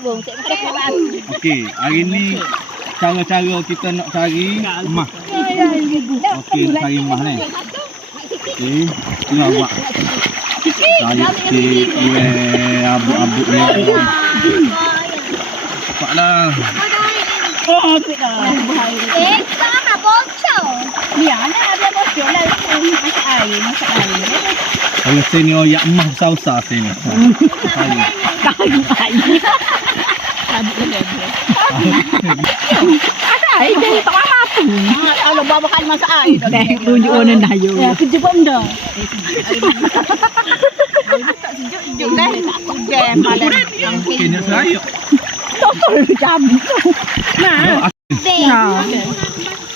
sambung. Cik makan. Okey, hari ni cara-cara kita nak cari emas. Okey, nak cari emas ni. Okey, tengok buat. Cari sikit, abuk-abuk ni. Cepatlah. Oh, tak dah. Sama bocor. Ni anak ada bocor lah. Masak air. Kalau sini oyak emas besar-besar sini. Cari. Masak air jadi tak mampu. Kalau bawa makan masak air. Tunjuk warna dah yo. Ya, kerja benda. Tak sejuk-sejuk kan. Jam malam. Okey, nak serayuk. Tak boleh jam. Nah.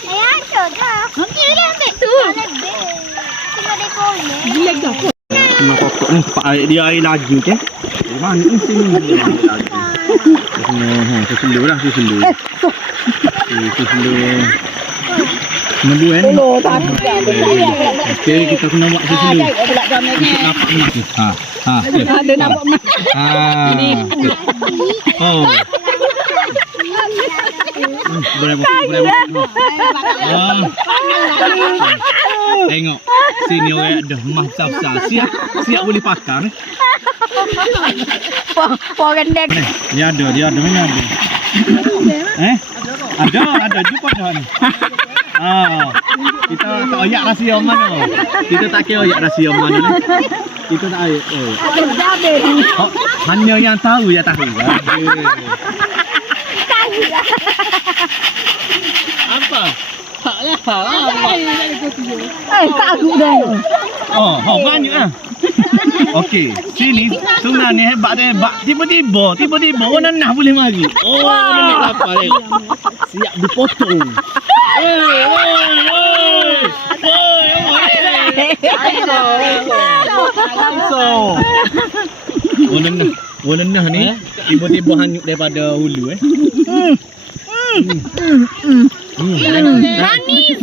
Ayah coba. Okey lah ambil tu. Tengok dia boleh. Dia dah. Tengah pokok ni, dia air lagi ke? Di mana ni sini? Seselu lah, seselu. Seselu. Nombor kan? Hello, tak. Okey, kita kena buat seselu. Untuk dapat emas ni. Ada nampak emas. Ini. Oh. Boleh. Tengok. Sini orang ada emas besar-besar. Siap boleh pakai ni. Orang dek. Dia ada, mana ada? Ada jumpa dah ni. Kita tak oyak rahsia mana. Kita tak kira oyak rahsia mana ni. Kita tak ayat. Hanya yang tahu ya tahu. Apa? Taklah. Takut dah. Banyak ah. Okey, sini sungai ni hebat. Tiba-tiba orang nak boleh mari. Orang nak lapar ni. Siap dipotong. Orang nah ni tiba-tiba hanyut daripada hulu Manis.